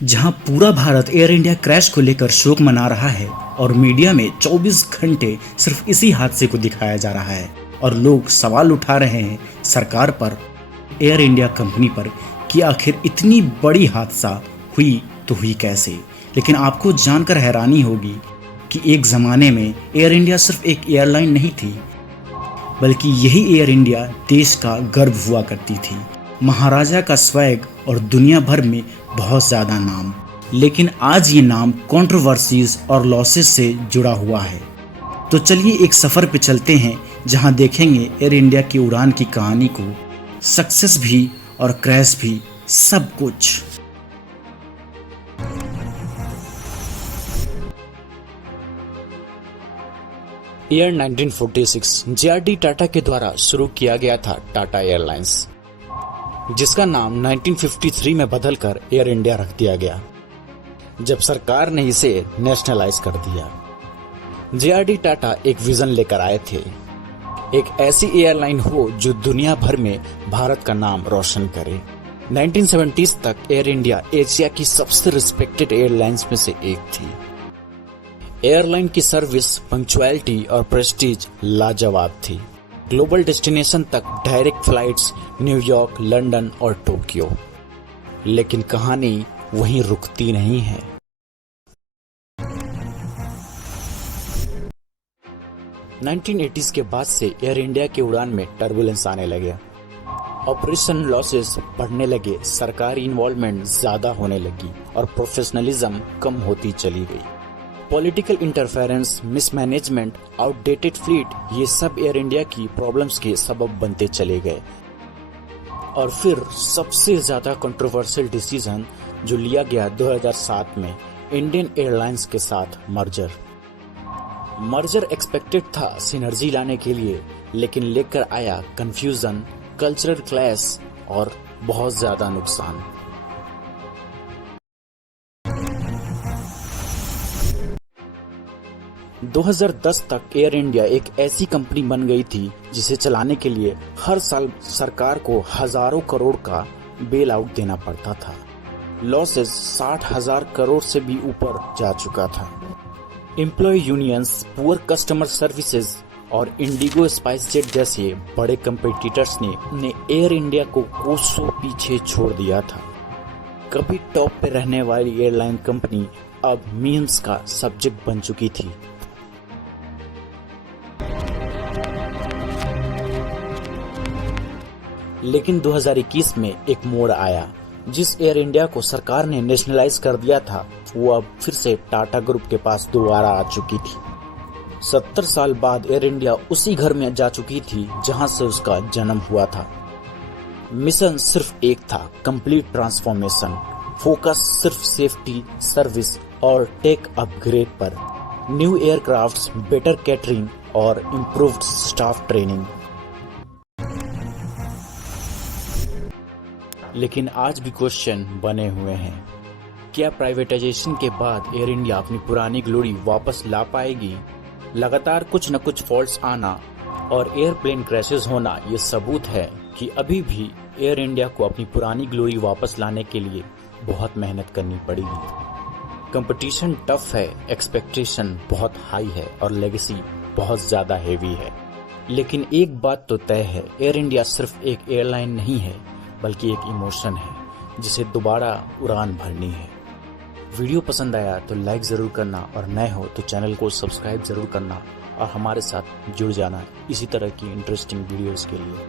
जहां पूरा Bharat air India crash को लेकर शोक मना रहा है और मीडिया में 24 घंटे सिर्फ इसी हादसे को दिखाया जा रहा है और लोग सवाल उठा रहे हैं सरकार पर, एयर इंडिया कंपनी पर कि आखिर इतनी बड़ी हादसा हुई तो हुई कैसे। लेकिन आपको जानकर हैरानी होगी कि एक ज़माने में एयर इंडिया सिर्फ एक एयरलाइन नहीं थी, बल्कि यही एयर इंडिया देश का गर्व हुआ करती थी, महाराजा का स्वैग और दुनिया भर में बहुत ज़्यादा नाम। लेकिन आज ये नाम कंट्रोवर्सीज और लॉसेस से जुड़ा हुआ है। तो चलिए एक सफ़र पे चलते हैं जहां देखेंगे एयर इंडिया की उड़ान की कहानी को, सक्सेस भी और क्रैश भी, सब कुछ। Year 1946 JRD. टाटा के द्वारा शुरू किया गया था टाटा एयरलाइंस, जिसका नाम 1953 में बदलकर एयर इंडिया रख दिया गया जब सरकार ने इसे नेशनलाइज कर दिया। जे.आर.डी. टाटा एक विजन लेकर आए थे, एक ऐसी एयरलाइन हो जो दुनिया भर में भारत का नाम रोशन करे। 1970s तक एयर इंडिया एशिया की सबसे रिस्पेक्टेड एयरलाइंस में से एक थी। एयरलाइन की सर्विस, पंक्चुअलिटी और प्रेस्टीज लाजवाब थी। ग्लोबल डेस्टिनेशन तक डायरेक्ट फ्लाइट्स न्यूयॉर्क, लंदन और टोक्यो। लेकिन कहानी वहीं रुकती नहीं है। नाइनटीन के बाद से एयर इंडिया के उड़ान में टर्बुलेंस आने लगे, ऑपरेशन लॉसेस बढ़ने लगे, सरकारी इन्वॉल्वमेंट ज्यादा होने लगी और प्रोफेशनलिज्म कम होती चली गई। Political interference, mismanagement, outdated fleet, ये सब एयर इंडिया की प्रॉब्लम्स के सबब बनते चले गए। और फिर सबसे ज्यादा कंट्रोवर्शियल डिसीजन जो लिया गया 2007 में, इंडियन एयरलाइंस के साथ मर्जर। मर्जर एक्सपेक्टेड था सिनर्जी लाने के लिए, लेकिन लेकर आया कंफ्यूजन, कल्चरल क्लैश और बहुत ज्यादा नुकसान। – 2010 तक एयर इंडिया एक ऐसी कंपनी बन गई थी जिसे चलाने के लिए हर साल सरकार को हजारों करोड़ का बेल आउट देना पड़ता था। लॉसेस 60,000 करोड़ से भी ऊपर जा चुका था। Employ unions, poor customer services और इंडिगो, स्पाइस जेट जैसे बड़े कंपटीटर्स ने एयर इंडिया को कोसों पीछे छोड़ दिया था। कभी टॉप पे रहने वाली एयरलाइन कंपनी अब मीम्स का सब्जेक्ट बन चुकी थी। लेकिन 2021 में एक मोड़ आया। जिस एयर इंडिया को सरकार ने नेशनलाइज कर दिया था, वो अब फिर से टाटा ग्रुप के पास दोबारा आ चुकी थी। 70 साल बाद एयर इंडिया उसी घर में जा चुकी थी जहां से उसका जन्म हुआ था। मिशन सिर्फ एक था, कंप्लीट ट्रांसफॉर्मेशन। फोकस सिर्फ सेफ्टी, सर्विस और टेक अपग्रेड पर। न्यू एयरक्राफ्ट्स, बेटर कैटरिंग और इम्प्रूव्ड स्टाफ ट्रेनिंग। लेकिन आज भी क्वेश्चन बने हुए हैं, क्या प्राइवेटाइजेशन के बाद एयर इंडिया अपनी पुरानी ग्लोरी वापस ला पाएगी? लगातार कुछ न कुछ फॉल्ट्स आना और एयरप्लेन क्रैशेस होना ये सबूत है कि अभी भी एयर इंडिया को अपनी पुरानी ग्लोरी वापस लाने के लिए बहुत मेहनत करनी पड़ेगी। कंपटीशन टफ है, एक्सपेक्टेशन बहुत हाई है और लेगेसी बहुत ज्यादा हेवी है। लेकिन एक बात तो तय है, एयर इंडिया सिर्फ एक एयरलाइन नहीं है, बल्कि एक इमोशन है जिसे दोबारा उड़ान भरनी है। वीडियो पसंद आया तो लाइक ज़रूर करना और नए हो तो चैनल को सब्सक्राइब ज़रूर करना और हमारे साथ जुड़ जाना इसी तरह की इंटरेस्टिंग वीडियोस के लिए।